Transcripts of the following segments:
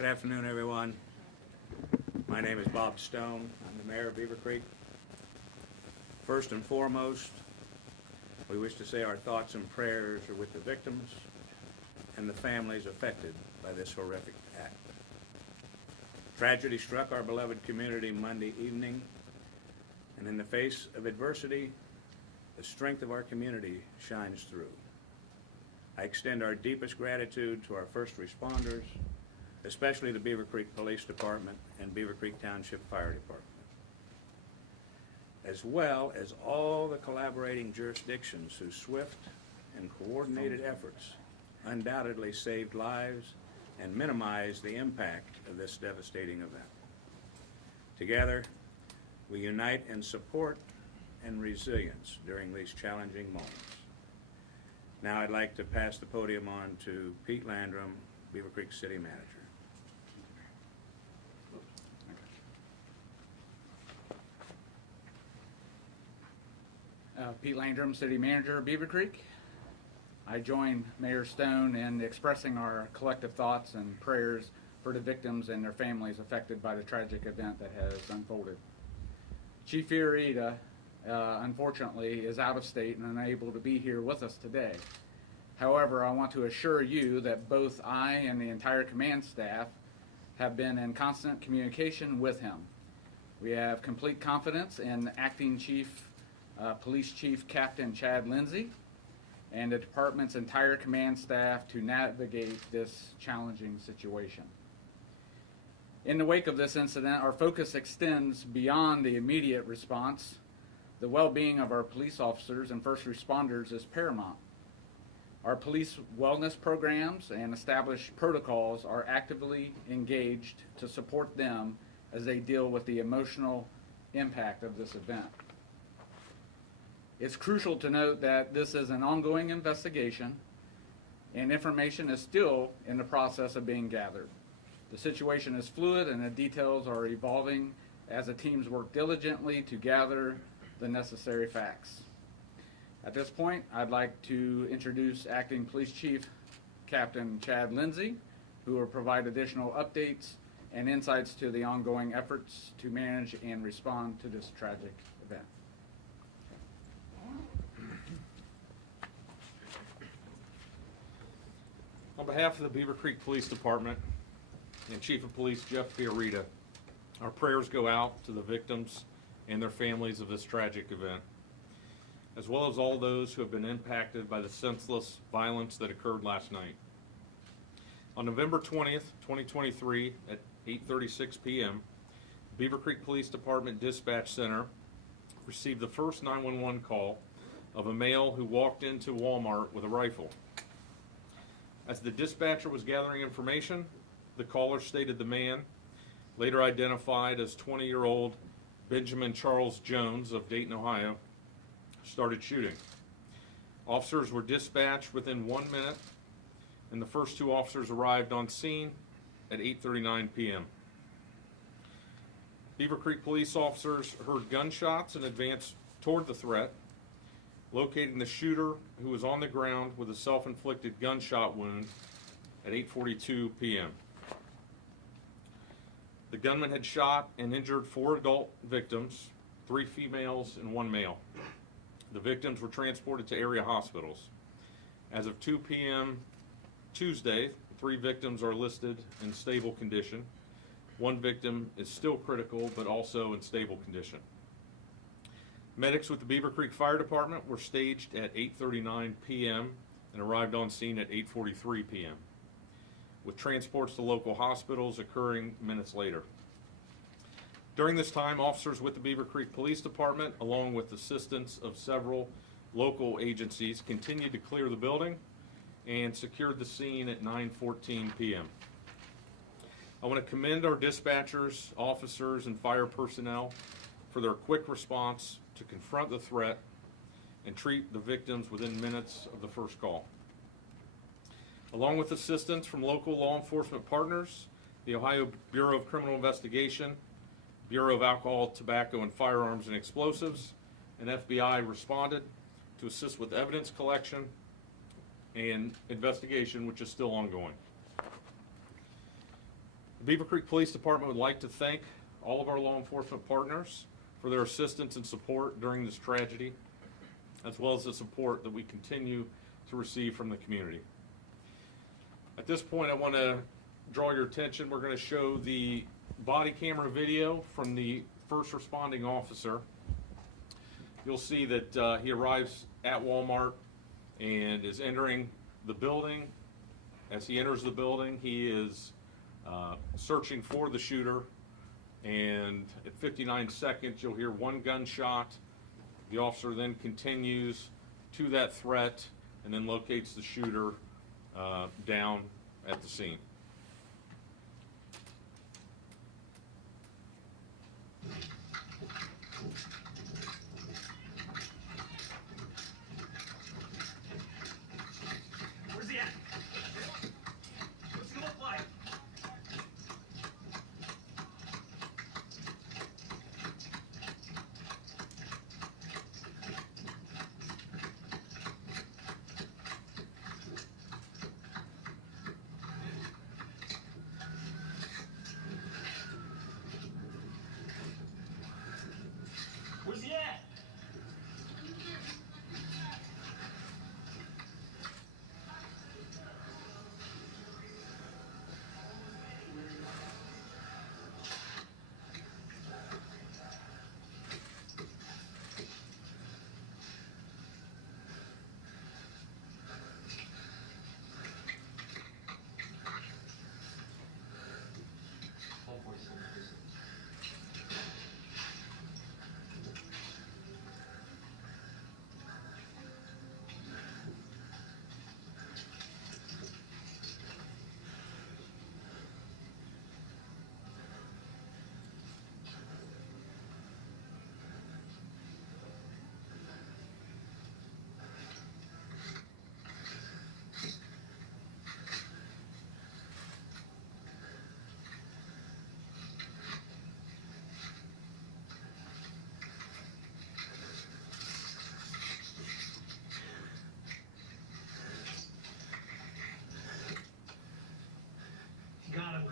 Good afternoon, everyone. My name is Bob Stone. I'm the mayor of Beavercreek. First and foremost, we wish to say our thoughts and prayers are with the victims and the families affected by this horrific act. Tragedy struck our beloved community Monday evening, and in the face of adversity, the strength of our community shines through. I extend our deepest gratitude to our first responders, especially the Beavercreek Police Department and Beavercreek Township Fire Department, as well as all the collaborating jurisdictions whose swift and coordinated efforts undoubtedly saved lives and minimized the impact of this devastating event. Together, we unite in support and resilience during these challenging moments. Now I'd like to pass the podium on to Pete Landrum, Beavercreek City Manager. Pete Landrum, City Manager of Beavercreek. I join Mayor Stone in expressing our collective thoughts and prayers for the victims and their families affected by the tragic event that has unfolded. Chief Fiorita, unfortunately, is out of state and unable to be here with us today. However, I want to assure you that both I and the entire command staff have been in constant communication with him. We have complete confidence in Acting Police Chief Captain Chad Lindsay and the department's entire command staff to navigate this challenging situation. In the wake of this incident, our focus extends beyond the immediate response. The well-being of our police officers and first responders is paramount. Our police wellness programs and established protocols are actively engaged to support them as they deal with the emotional impact of this event. It's crucial to note that this is an ongoing investigation and information is still in the process of being gathered. The situation is fluid and the details are evolving as the teams work diligently to gather the necessary facts. At this point, I'd like to introduce Acting Police Chief Captain Chad Lindsay, who will provide additional updates and insights to the ongoing efforts to manage and respond to this tragic event. On behalf of the Beavercreek Police Department and Chief of Police Jeff Fiorita, our prayers go out to the victims and their families of this tragic event, as well as all those who have been impacted by the senseless violence that occurred last night. On November 20th, 2023 at 8:36 p.m., Beavercreek Police Department Dispatch Center received the first 911 call of a male who walked into Walmart with a rifle. As the dispatcher was gathering information, the caller stated the man, later identified as 20-year-old Benjamin Charles Jones of Dayton, Ohio, started shooting. Officers were dispatched within 1 minute, and the first two officers arrived on scene at 8:39 p.m. Beavercreek police officers heard gunshots and advanced toward the threat, locating the shooter, who was on the ground with a self-inflicted gunshot wound at 8:42 p.m. The gunman had shot and injured 4 adult victims, 3 females and 1 male. The victims were transported to area hospitals. As of 2 p.m. Tuesday, 3 victims are listed in stable condition. 1 victim is still critical, but also in stable condition. Medics with the Beavercreek Fire Department were staged at 8:39 p.m. and arrived on scene at 8:43 p.m., with transports to local hospitals occurring minutes later. During this time, officers with the Beavercreek Police Department, along with assistance of several local agencies, continued to clear the building and secured the scene at 9:14 p.m. I want to commend our dispatchers, officers, and fire personnel for their quick response to confront the threat and treat the victims within minutes of the first call. Along with assistance from local law enforcement partners, the Ohio Bureau of Criminal Investigation, Bureau of Alcohol, Tobacco, and Firearms and Explosives, and FBI responded to assist with evidence collection and investigation, which is still ongoing. The Beavercreek Police Department would like to thank all of our law enforcement partners for their assistance and support during this tragedy, as well as the support that we continue to receive from the community. At this point, I want to draw your attention. We're going to show the body camera video from the first responding officer. You'll see that he arrives at Walmart and is entering the building. As he enters the building, he is searching for the shooter, and at 59 seconds, you'll hear one gunshot. The officer then continues to that threat and then locates the shooter down at the scene. Where's he at? What's he look like? Where's he at? Got him.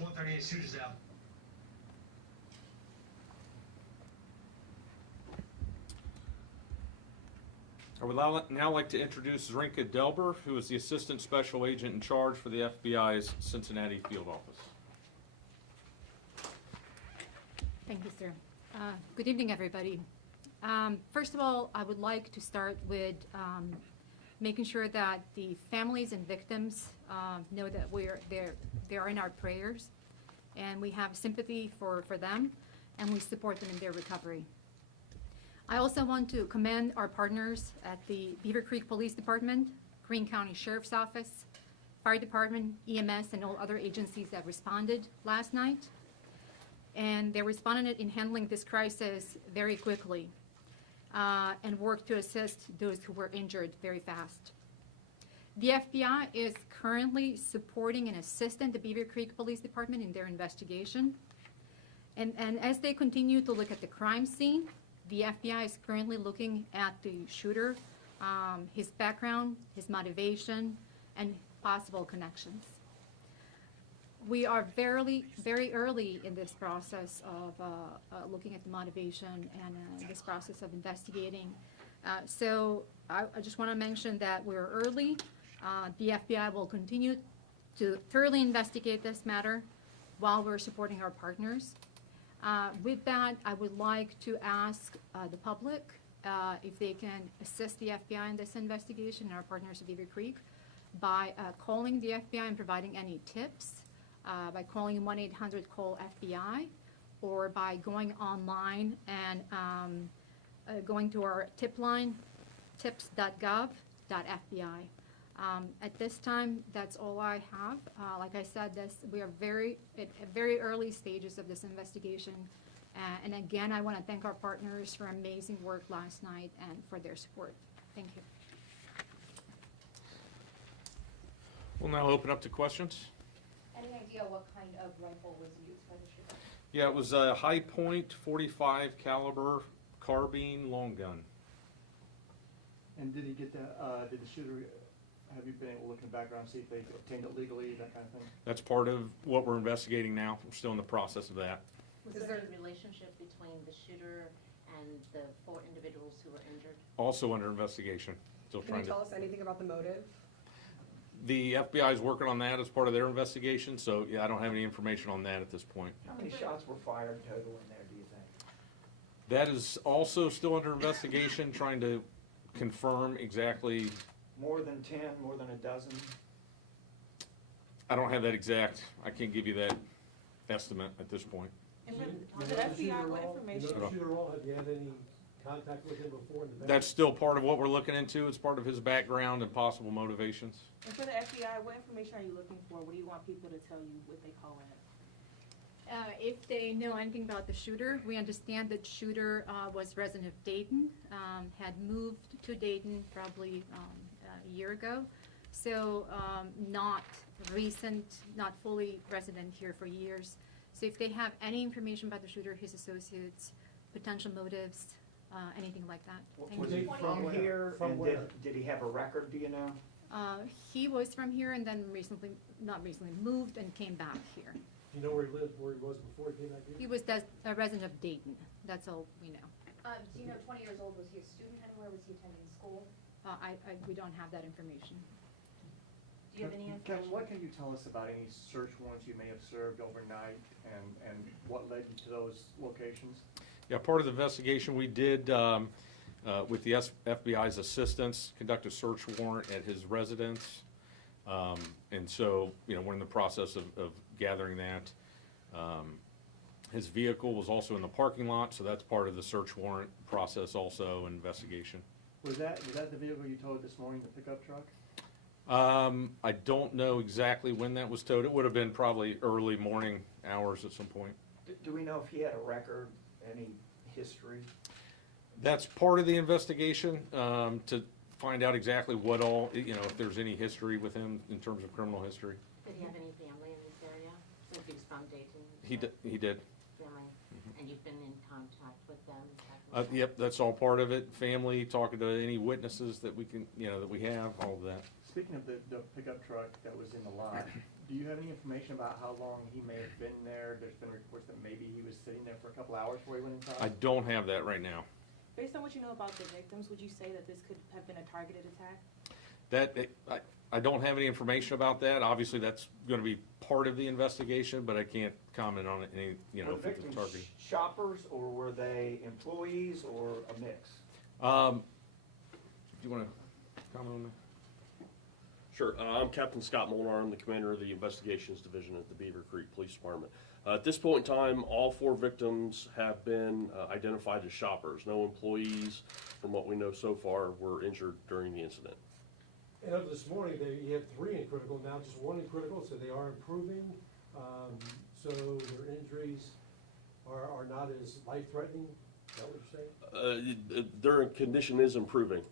138 shooters out. I would now like to introduce Zrinka Delber, who is the Assistant Special Agent in charge for the FBI's Cincinnati Field Office. Thank you, sir. Good evening, everybody. First of all, I would like to start with making sure that the families and victims know that they are in our prayers, and we have sympathy for them, and we support them in their recovery. I also want to commend our partners at the Beavercreek Police Department, Greene County Sheriff's Office, Fire Department, EMS, and all other agencies that responded last night. And they responded in handling this crisis very quickly and worked to assist those who were injured very fast. The FBI is currently supporting and assisting the Beavercreek Police Department in their investigation. And as they continue to look at the crime scene, the FBI is currently looking at the shooter, his background, his motivation, and possible connections. We are very early in this process of looking at the motivation and this process of investigating. So I just want to mention that we're early. The FBI will continue to thoroughly investigate this matter while we're supporting our partners. With that, I would like to ask the public if they can assist the FBI in this investigation, our partners at Beavercreek, by calling the FBI and providing any tips, by calling 1-800-CALL-FBI, or by going online and going to our tip line, tips.gov.fbi. At this time, that's all I have. Like I said, we are at very early stages of this investigation. And again, I want to thank our partners for amazing work last night and for their support. Thank you. We'll now open up to questions. Any idea what kind of rifle was used by the shooter? Yeah, it was a high point 45 caliber carbine long gun. And did he get that, did the shooter, have you been able to look in the background, see if they obtained it legally, that kind of thing? That's part of what we're investigating now. We're still in the process of that. Was there any relationship between the shooter and the 4 individuals who were injured? Also under investigation. Still Can trying you to. tell us anything about the motive? The FBI is working on that as part of their investigation, so yeah, I don't have any information on that at this point. How many shots were fired total in there, do you think? That is also still under investigation, trying to confirm exactly. More than 10, more than a dozen? I don't have that exact, I can't give you that estimate at this point. And for the FBI, what information? know the shooter at all? Have you had any contact with him before in the past? That's still part of what we're looking into. It's part of his background and possible motivations. And for the FBI, what information are you looking for? What do you want people to tell you what they call it? If they know anything about the shooter, we understand that shooter was resident of Dayton, had moved to Dayton probably a year ago. So not recent, not fully resident here for years. So if they have any information about the shooter, his associates, potential motives, anything like that. Thank Was you. he from where? here, From and where? did he have a record, do you know? He was from here and then recently, not recently, moved and came back here. Do you know where he lived, where he was before he came back here? He was a resident of Dayton. That's all we know. Do you know, 20 years old, was he a student anywhere, was he attending school? We don't have that information. Do you have any Kevin, information? what can you tell us about any search warrants you may have served overnight and what led you to those locations? Yeah, part of the investigation we did with the FBI's assistance, conduct a search warrant at his residence. And so, we're in the process of gathering that. His vehicle was also in the parking lot, so that's part of the search warrant process also, investigation. Was that the vehicle you towed this morning, the pickup truck? I don't know exactly when that was towed. It would have been probably early morning hours at some point. Do we know if he had a record, any history? That's part of the investigation, to find out exactly what all, if there's any history with him in terms of criminal history. Did he have any family in this area? Since he was from Dayton? He did. Family? And you've been in contact with them? Is that correct? Yep, that's all part of it. Family, talking to any witnesses that we can, that we have, all of that. Speaking of the pickup truck that was in the lot, do you have any information about how long he may have been there? There's been reports that maybe he was sitting there for a couple hours before he went I inside. don't have that right now. Based on what you know about the victims, would you say that this could have been a targeted attack? I don't have any information about that. Obviously, that's gonna be part of the investigation, but I can't comment on it, Were the if it's a victims target. shoppers, or were they employees, or a mix? Do you wanna comment on that? Sure. I'm Captain Scott Molnar. I'm the commander of the Investigations Division at the Beavercreek Police Department. At this point in time, all 4 victims have been identified as shoppers. No employees, from what we know so far, were injured during the incident. And of this morning, you have 3 in critical, now just 1 in critical, so they are improving. So their injuries are not as life-threatening, is that what you're saying? Their condition is improving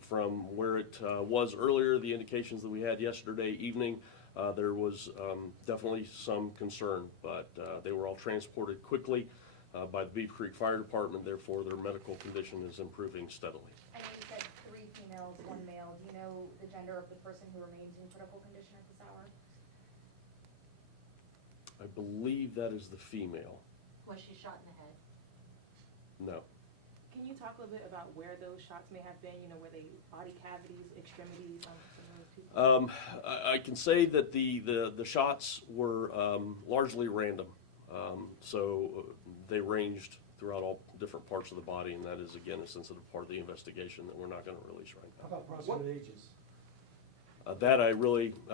from where it was earlier. The indications that we had yesterday evening, there was definitely some concern, but they were all transported quickly by the Beavercreek Fire Department. Therefore, their medical condition is improving steadily. I know you said 3 females, 1 male. Do you know the gender of the person who remains in critical condition at this hour? I believe that is the female. Was she shot in the head? No. Can you talk a little bit about where those shots may have been? Were they body cavities, extremities, some of those two? I can say that the shots were largely random. So they ranged throughout all different parts of the body, and that is, again, a sensitive part of the investigation that we're not going to release right How now. about approximate ages? That I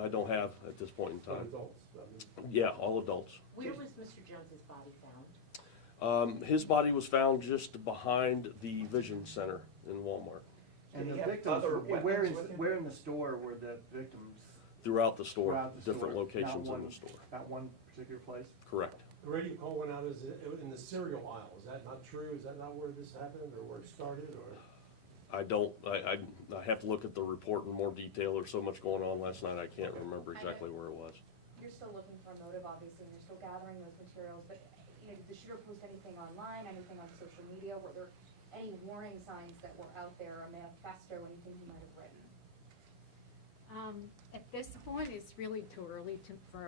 don't have at this point in For time. adults? Yeah, all adults. Where was Mr. Jones's body found? His body was found just behind the Vision Center in Walmart. And Did the he have victims, other where weapons with him? where in the store were the victims? Throughout the store, Throughout the different store, locations not in one- the store. Not one particular place? Correct. The radio call went out in the cereal aisle, is that not true? Is that not where this happened, or where it started, or? I have to look at the report in more detail. There's so much going on last night, I can't remember exactly where it was. You're still looking for a motive, obviously, and you're still gathering those materials, but, did the shooter post anything online, anything on social media? Were there any warning signs that were out there, a manifesto, anything he might have written? At this point, it's really too early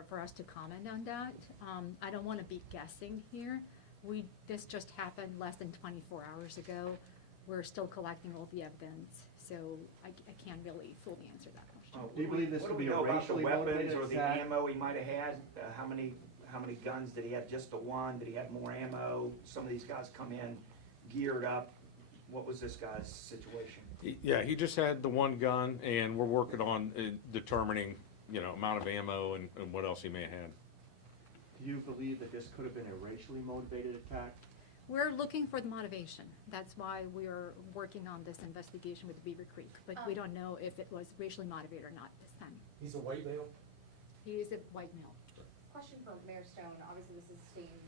for us to comment on that. I don't want to be guessing here. This just happened less than 24 hours ago. We're still collecting all the evidence, so I can't really fully answer that question. Do you believe this What could do we be a know about the racially weapons motivated or the attack? ammo he might have had? How many guns? Did he have just the one? Did he have more ammo? Some of these guys come in geared up. What was this guy's situation? Yeah, he just had the one gun, and we're working on determining, amount of ammo and what else he may have had. Do you believe that this could have been a racially motivated attack? We're looking for the motivation. That's why we're working on this investigation with Beavercreek, but we don't know if it was racially motivated or not this time. He's a white male? He is a white male. Question for Mayor Stone. Obviously, this is the same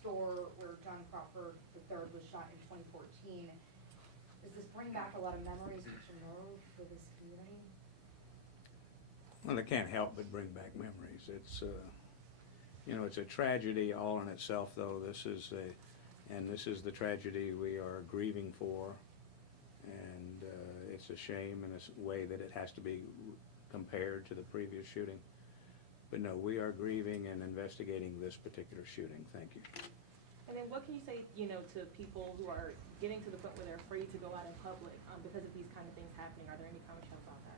store where John Crawford III was shot in 2014. Does this bring back a lot of memories which you know for this community? Well, it can't help but bring back memories. It's, it's a tragedy all in itself, though. This is the tragedy we are grieving for, and it's a shame in a way that it has to be compared to the previous shooting. But no, we are grieving and investigating this particular shooting. Thank you. And then what can you say, to people who are getting to the point where they're afraid to go out in public because of these kind of things happening? Are there any comments about that?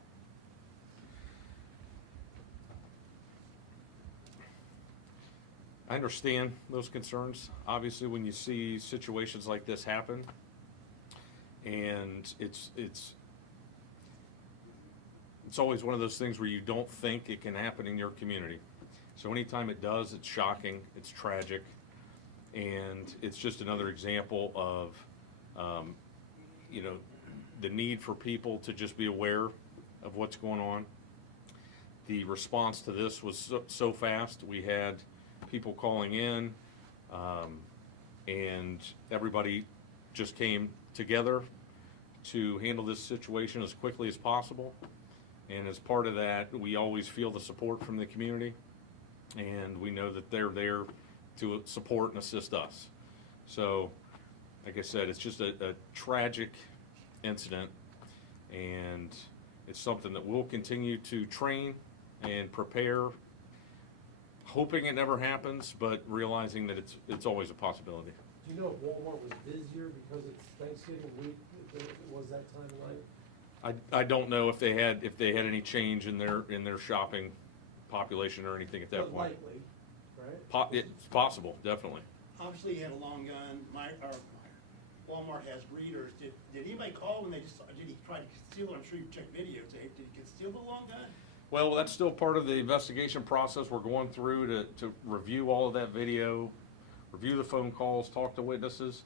I understand those concerns. Obviously, when you see situations like this happen, and it's always one of those things where you don't think it can happen in your community. So anytime it does, it's shocking, it's tragic, and it's just another example of, the need for people to just be aware of what's going on. The response to this was so fast. We had people calling in, and everybody just came together to handle this situation as quickly as possible. And as part of that, we always feel the support from the community, and we know that they're there to support and assist us. So, like I said, it's just a tragic incident, and it's something that we'll continue to train and prepare, hoping it never happens, but realizing that it's always a possibility. Do you know if Walmart was busier because it's Thanksgiving week, if it was that time of night? I don't know if they had any change in their shopping population or anything at that But point. likely, right? It's possible, definitely. Obviously, he had a long gun. Walmart has breeders. Did anybody call when did he try to conceal it? I'm sure you checked videotape. Did he conceal the long gun? Well, that's still part of the investigation process. We're going through to review all of that video, review the phone calls, talk to witnesses.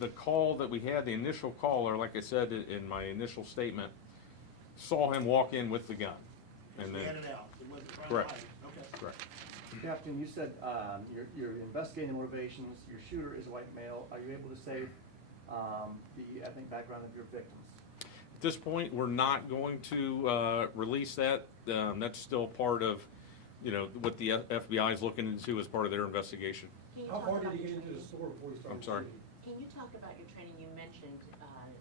The call that we had, the initial caller, like I said in my initial statement, saw him walk in with the gun. And He then, had it out. It wasn't trying correct, to hide it. Okay. correct. Captain, you said you're investigating the motivations. Your shooter is a white male. Are you able to say the ethnic background of your victims? At this point, we're not going to release that. That's still part of, what the FBI is looking into as part of their investigation. Can you How talk far did about he get your into the training? store before he started I'm sorry. shooting? Can you talk about your training? You mentioned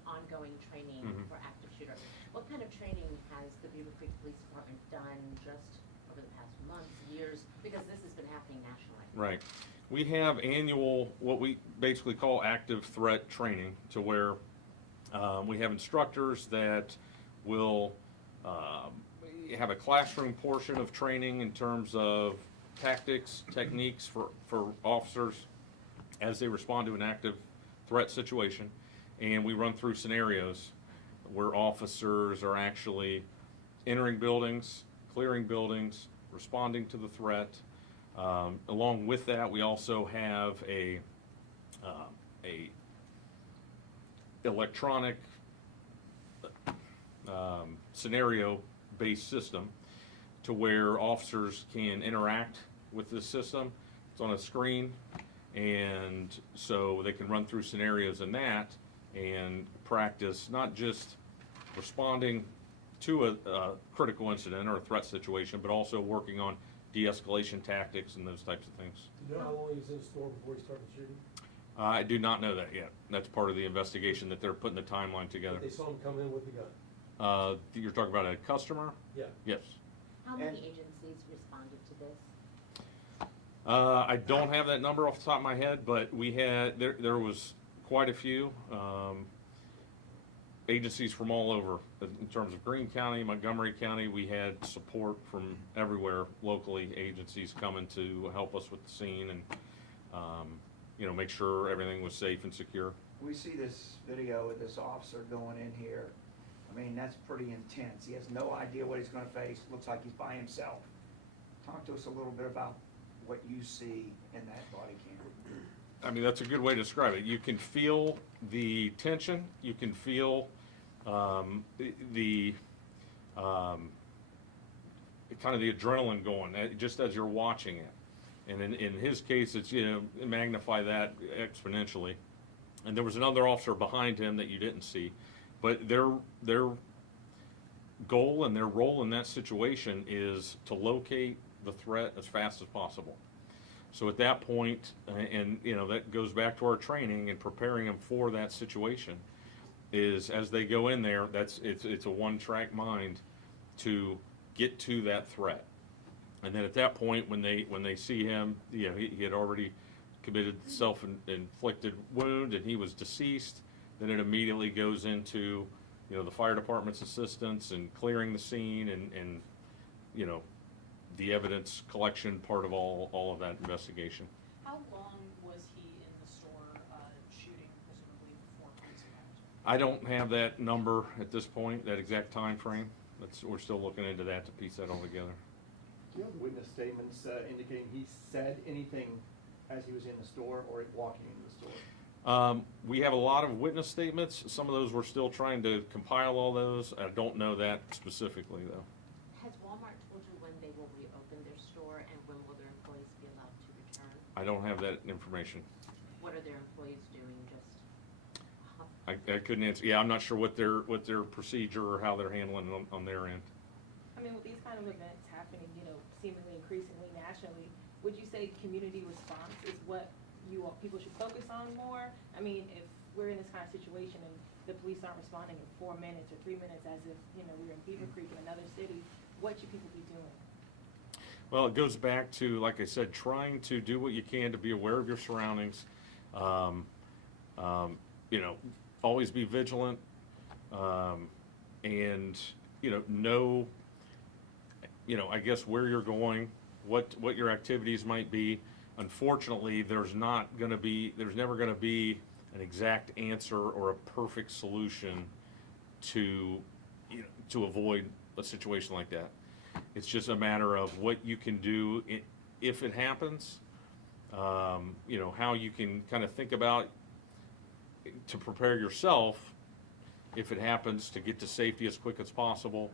ongoing training Mhm. for active shooter. What kind of training has the Beavercreek Police Department done just over the past months, years? Because this has been happening nationally. Right. We have annual, what we basically call active threat training, to where we have instructors that will have a classroom portion of training in terms of tactics, techniques for officers as they respond to an active threat situation. And we run through scenarios where officers are actually entering buildings, clearing buildings, responding to the threat. Along with that, we also have a electronic scenario-based system to where officers can interact with this system. It's on a screen, and so they can run through scenarios in that and practice not just responding to a critical incident or a threat situation, but also working on de-escalation tactics and those types of things. Do you know how long he was in the store before he started shooting? I do not know that yet. That's part of the investigation that they're putting the timeline together. They saw him come in with the gun. You're talking about a customer? Yeah. Yes. How many And- agencies responded to this? I don't have that number off the top of my head, but we had, there was quite a few, agencies from all over. In terms of Greene County, Montgomery County, we had support from everywhere locally, agencies coming to help us with the scene and, make sure everything was safe and secure. We see this video with this officer going in here. I mean, that's pretty intense. He has no idea what he's gonna face. Looks like he's by himself. Talk to us a little bit about what you see in that body cam. I mean, that's a good way to describe it. You can feel the tension, you can feel the kind of the adrenaline going, just as you're watching it. And in his case, it's, magnify that exponentially. And there was another officer behind him that you didn't see. But their goal and their role in that situation is to locate the threat as fast as possible. So at that point, and that goes back to our training and preparing them for that situation, is as they go in there, it's a one-track mind to get to that threat. And then at that point, when they see him, he had already committed self-inflicted wound and he was deceased. Then it immediately goes into, the fire department's assistance and clearing the scene and the evidence collection part of all of that investigation. How long was he in the store shooting, presumably before police arrived? I don't have that number at this point, that exact time frame. We're still looking into that to piece that all together. Do you have witness statements indicating he said anything as he was in the store or walking into the store? We have a lot of witness statements. Some of those we're still trying to compile all those. I don't know that specifically though. Has Walmart told you when they will reopen their store and when will their employees be allowed to return? I don't have that information. What are their employees doing, just? I couldn't answer. Yeah, I'm not sure what their procedure or how they're handling it on their end. I mean, with these kind of events happening, seemingly increasingly nationally, would you say community response is what people should focus on more? I mean, if we're in this kind of situation and the police aren't responding in 4 minutes or 3 minutes as if, we were in Beavercreek in another city, what should people be doing? Well, it goes back to, like I said, trying to do what you can to be aware of your surroundings. Always be vigilant, and know, I guess where you're going, what your activities might be. Unfortunately, there's never going to be an exact answer or a perfect solution to avoid a situation like that. It's just a matter of what you can do if it happens. How you can kind of think about to prepare yourself if it happens, to get to safety as quick as possible,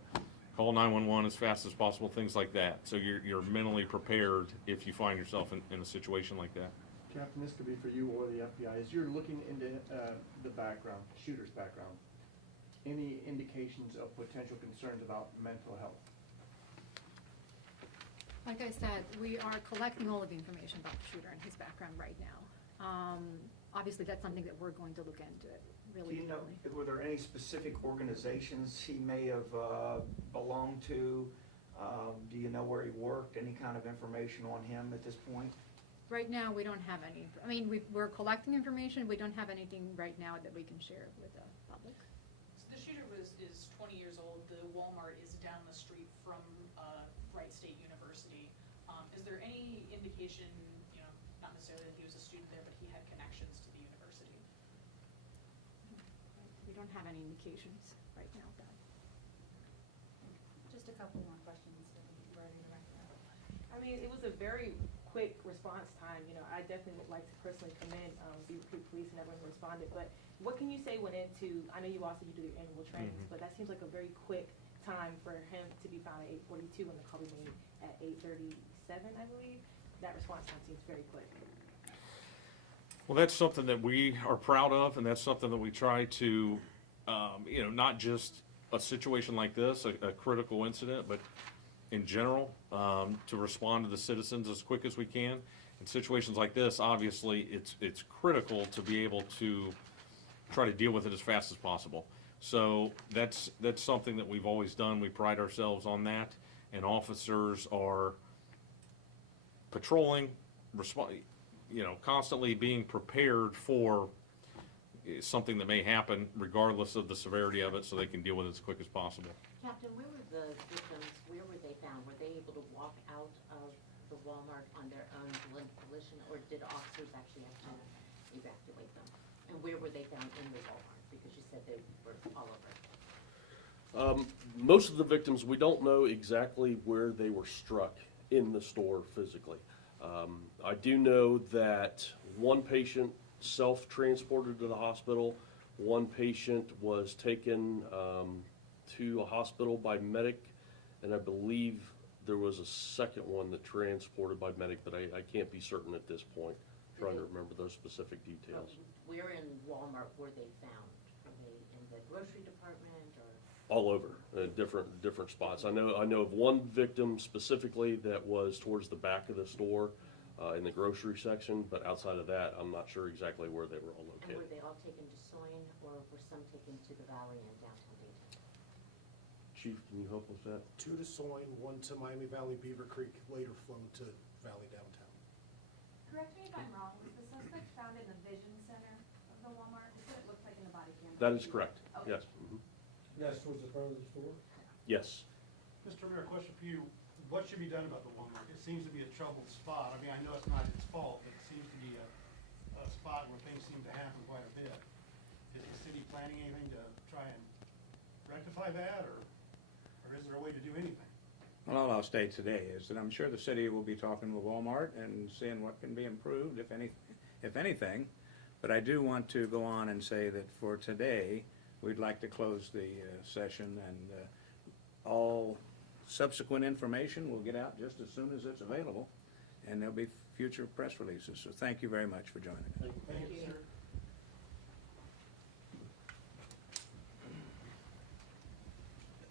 call 911 as fast as possible, things like that. So you're mentally prepared if you find yourself in a situation like that. Captain, this could be for you or the FBI. As you're looking into the background, shooter's background, any indications of potential concerns about mental health? Like I said, we are collecting all of the information about the shooter and his background right now. Obviously, that's something that we're going to look into it really Do you know, deeply. were there any specific organizations he may have belonged to? Do you know where he worked? Any kind of information on him at this point? Right now, we don't have any. I mean, we're collecting information. We don't have anything right now that we can share with the public. So the shooter is 20 years old. The Walmart is down the street from Wright State University. Is there any indication, not necessarily that he was a student there, but he had connections to the university? We don't have any indications right now of that. Just a couple more questions, so we're ready to wrap it up. I mean, it was a very quick response time. I definitely would like to personally commend Beavercreek Police and everyone who responded. But what can you say went into, I know you do your annual trainings, but that seems like a very quick time for him to be found at 8:42 and the call be made at 8:37, I believe. That response time seems very quick. Well, that's something that we are proud of, and that's something that we try to, not just a situation like this, a critical incident, but in general, to respond to the citizens as quick as we can. In situations like this, obviously, it's critical to be able to try to deal with it as fast as possible. So that's something that we've always done. We pride ourselves on that, and officers are patrolling, constantly being prepared for something that may happen regardless of the severity of it, so they can deal with it as quick as possible. Captain, where were the victims, where were they found? Were they able to walk out of the Walmart on their own volition, or did officers actually have to evacuate them? And where were they found in the Walmart? Because you said they were all over. Most of the victims, we don't know exactly where they were struck in the store physically. I do know that one patient self-transported to the hospital. One patient was taken to a hospital by medic, and I believe there was a second one that transported by medic, but I can't be certain at this point. Trying to remember those specific details. Where in Walmart were they found? Were they in the grocery department or? All over, different spots. I know of one victim specifically that was towards the back of the store, in the grocery section, but outside of that, I'm not sure exactly where they were all And located. were they all taken to Soin, or were some taken to the Valley and downtown Dayton? Chief, can you help with that? 2 to Soin, 1 to Miami Valley Beavercreek, later flown to Valley Downtown. Correct me if I'm wrong, was the suspect found in the vision center of the Walmart? That's what it looked like in the body cam. That is correct, Okay. yes. Mhm. That's towards the front of the store? Yes. Mr. Mayor, question for you. What should be done about the Walmart? It seems to be a troubled spot. I mean, I know it's not its fault, but it seems to be a spot where things seem to happen quite a bit. Is the city planning anything to try and rectify that, or is there a way to do anything? Well, all I'll state today is that I'm sure the city will be talking with Walmart and seeing what can be improved, if anything. But I do want to go on and say that for today, we'd like to close the session, and all subsequent information will get out just as soon as it's available, and there'll be future press releases. So thank you very much for joining us. Thank you, sir.